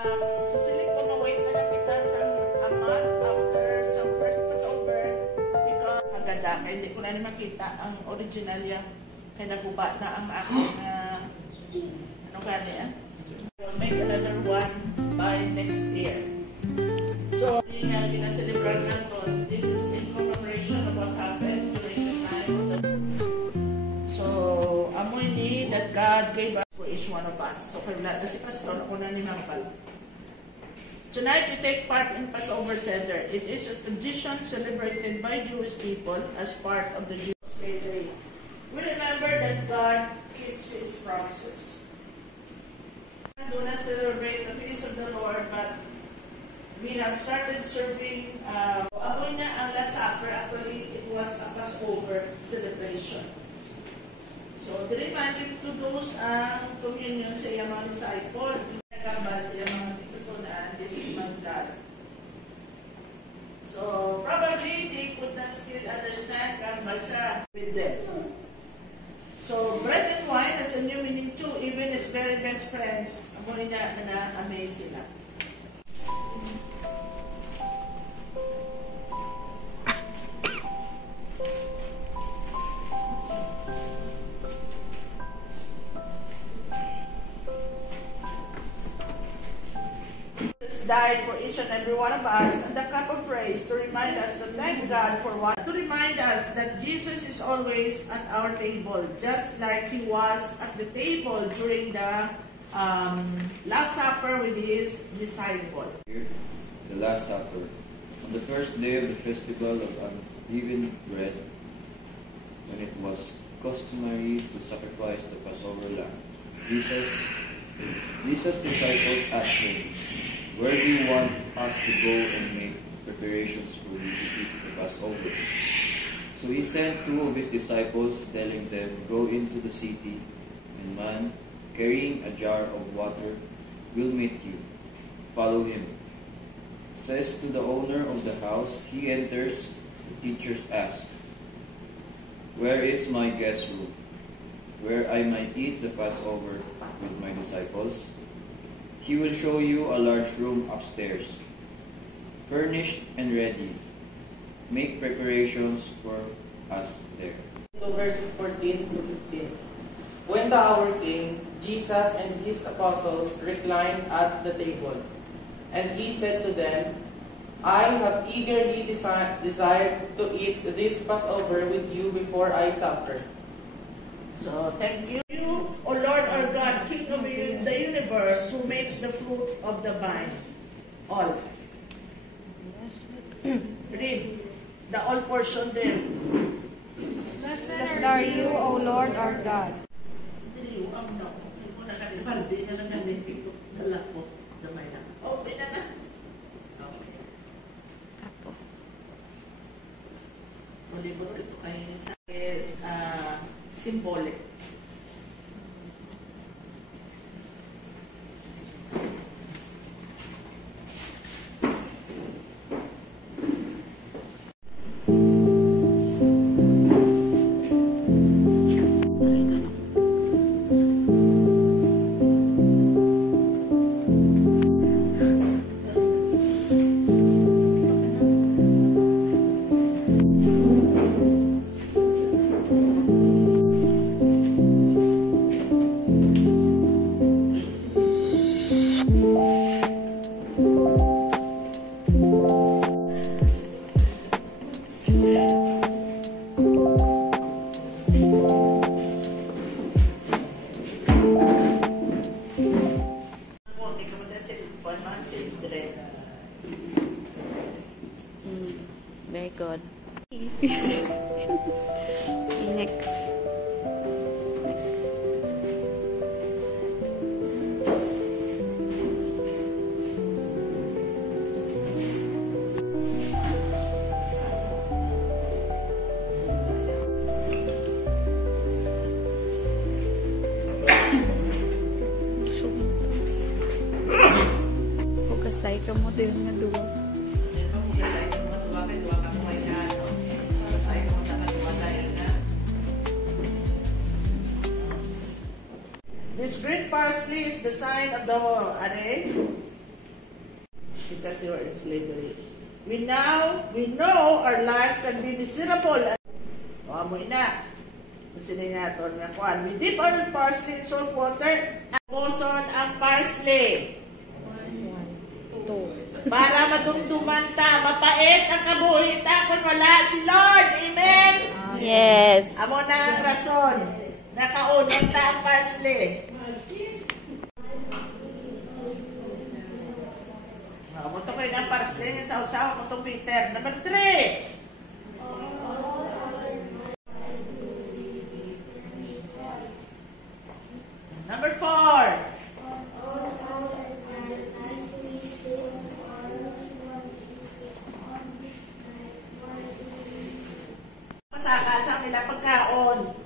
Sili ko na-wait na napita sa a month after sa first Passover because agada, kaya hindi ko na makita ang original yan. Kaya naguba na ang aking ano gani yan. We'll make another one by next year. So, yung gina-celebrate natin, this is in commemoration of what happened during the time of the... So, amoy ni that God gave us for each one of us. So, kaya na si Pastor, ako na ni Mampal. Tonight, we take part in Passover Seder. It is a tradition celebrated by Jewish people as part of the Jewish Day. We remember that God keeps His promises. We do not celebrate the feast of the Lord, but we have started serving. Amoy na ang Last Supper. Actually, it was a Passover celebration. So, reminded to those ang communion sa iyang mga disciples, nagkabal sa iyang mga tutunan, this is my blood. So, probably they could not still understand kambal siya with them. So, bread and wine has a new meaning too, even his very best friends, amoy na na-amaze sila. Died for each and every one of us, and the cup of praise to remind us to thank God for what, to remind us that Jesus is always at our table, just like He was at the table during the Last Supper with His disciples. The Last Supper, on the first day of the festival of unleavened bread, when it was customary to sacrifice the Passover lamb, Jesus' disciples asked Him, "Where do you want us to go and make preparations for you to eat the Passover?" So He sent two of His disciples, telling them, "Go into the city, and man carrying a jar of water will meet you. Follow him." Says to the owner of the house, he enters, the teachers ask, "Where is my guest room, where I might eat the Passover with my disciples?" He will show you a large room upstairs, furnished and ready. Make preparations for us there. Verses 14 to 15. When the hour came, Jesus and His apostles reclined at the table. And He said to them, "I have eagerly desired to eat this Passover with you before I suffer." So, thank you, O Lord our God, King of the universe, who makes the fruit of the vine. All. Read the all portion there. Blessed are you, O Lord our God. Okay na na. Apo. Malibot ito kayo is symbolic. Very good. Next. Hugasay ka mo din nga duwa. This green parsley is the sign of the they were in slavery. We know our life can be miserable. Amoy na. So sininaton nga kuan. We dip our parsley in salt water. Puson ang parsley. Para madumduman ta, mapait ang kabuhi ta kung wala si Lord. Amen? Yes. Amo na ang rason. Nakaunang ta ang parsley. Amo to kayo ng parsley ng sausaw mo to Peter. Number 3. Number 4. Pasaka sa nila pagkaon.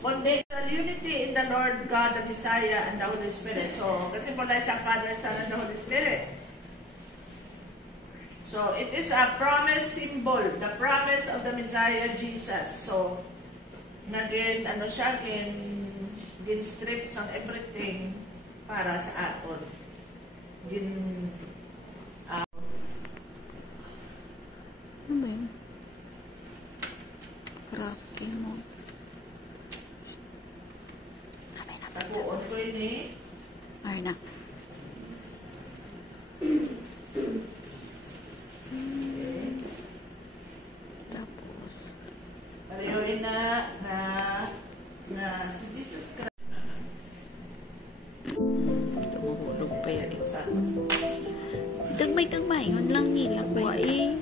Foundational unity in the Lord God, the Messiah, and the Holy Spirit. So, kasi mula isang Father, Son, and the Holy Spirit. So, it is a promise symbol, the promise of the Messiah, Jesus. So, naging, siya, gin-strip sang everything para sa aton. Ano ba yun? Tracking mo. Taguon ko yun eh. Arna. Tapos. Parehoin na si Jesus Christ. Tumahulog pa yan. Sa Dagmay. Yun lang nila ko eh.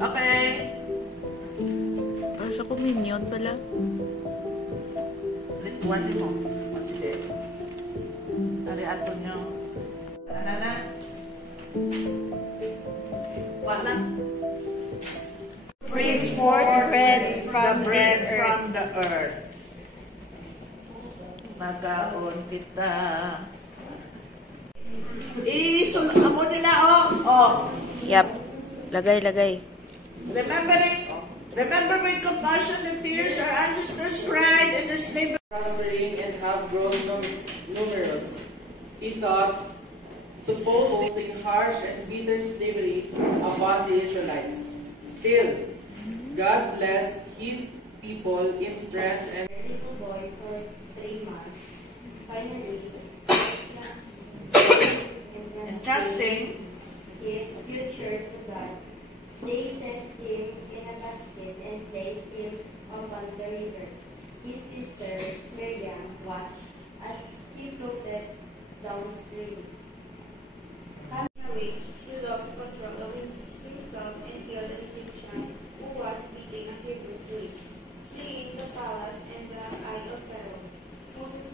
okay. Para sa communion pala. Ritual mo. Sige. Ari ato nyo. Ano? Wala. Praise for bread from the earth. Magaon kita. Isunod mo nila, oh. Yep. Lagay. Remember with compassion and tears our ancestors cried and their slave Prospering and have grown numerous. He thought, supposing harsh and bitter slavery upon the Israelites. Still, God blessed His people in strength and Little boy for 3 months. Finally, entrusting his future to God. They set him in a basket and placed him upon the river. His sister Miriam watched as he floated downstream. Coming away, he lost control of himself and killed an Egyptian who was beating a Hebrew slave, fleeing the palace and the eye of Pharaoh. Moses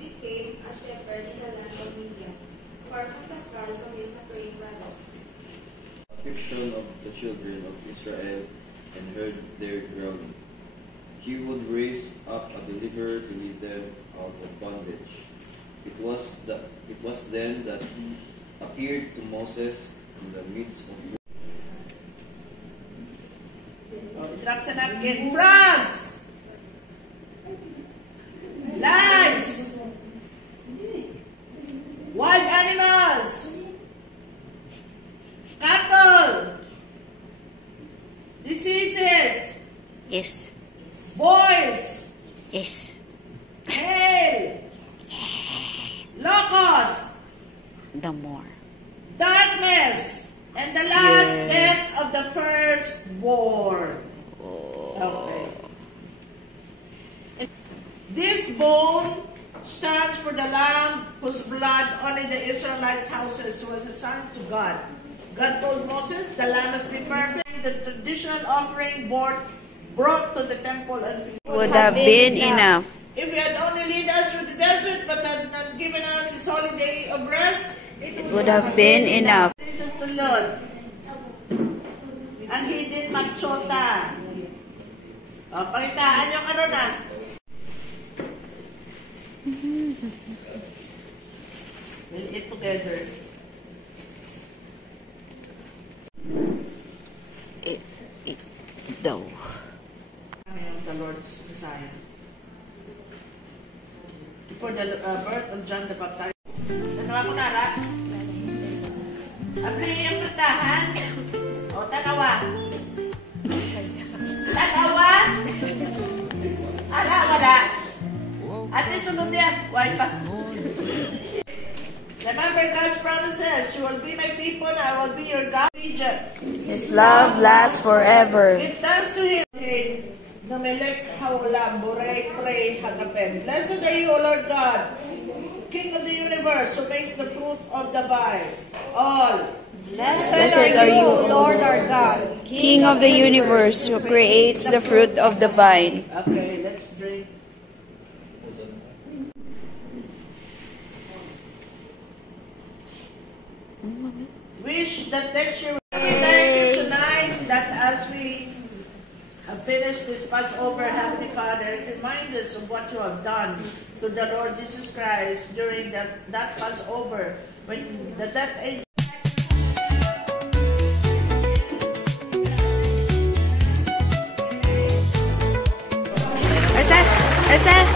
became a shepherd in the land of Midian, far from the crowds of his suffering brothers. Affliction of the children of Israel and heard their groaning. He would raise up a deliverer to lead them out of bondage. It was then that he appeared to Moses in the midst of drop sa napkin. Frogs! Lice! Wild animals! Cattle! Diseases! Yes. Boils! Yes. Hail! Locust! The more. Darkness! And the last Yes. death of the firstborn. Okay. This bone stands for the lamb whose blood only the Israelites' houses was assigned to God. God told Moses, the lamb must be perfect. The traditional offering brought to the temple and feast Would have been enough. If He had only led us through the desert but had not given us His holy day of rest, it Would have been enough. Sa tulod. Ang hidden machota. O, pakitaan yung ano na. We'll eat together. It daw. The Lord's Messiah. Before the birth of John the Baptist. Ano ako nara? Abli yung puntahan. O, tanawa. Tanawa. Ala, wala. Ate, sunod niya. Why pa? Remember God's promises. You will be my people, and I will be your God. Egypt. His love lasts forever. Give thanks to Him. Namelek haulam, buray, pray, hagapen. Blessed are you, O Lord God, King of the universe, who makes the fruit of the vine. All. Blessed are you, Lord our God, King of the universe, who creates the fruit of the vine. Okay, let's drink. Wish that next year we thank you tonight that as we have finished this Passover, Heavenly Father, remind us of what you have done to the Lord Jesus Christ during that Passover when the death angel. Arcel!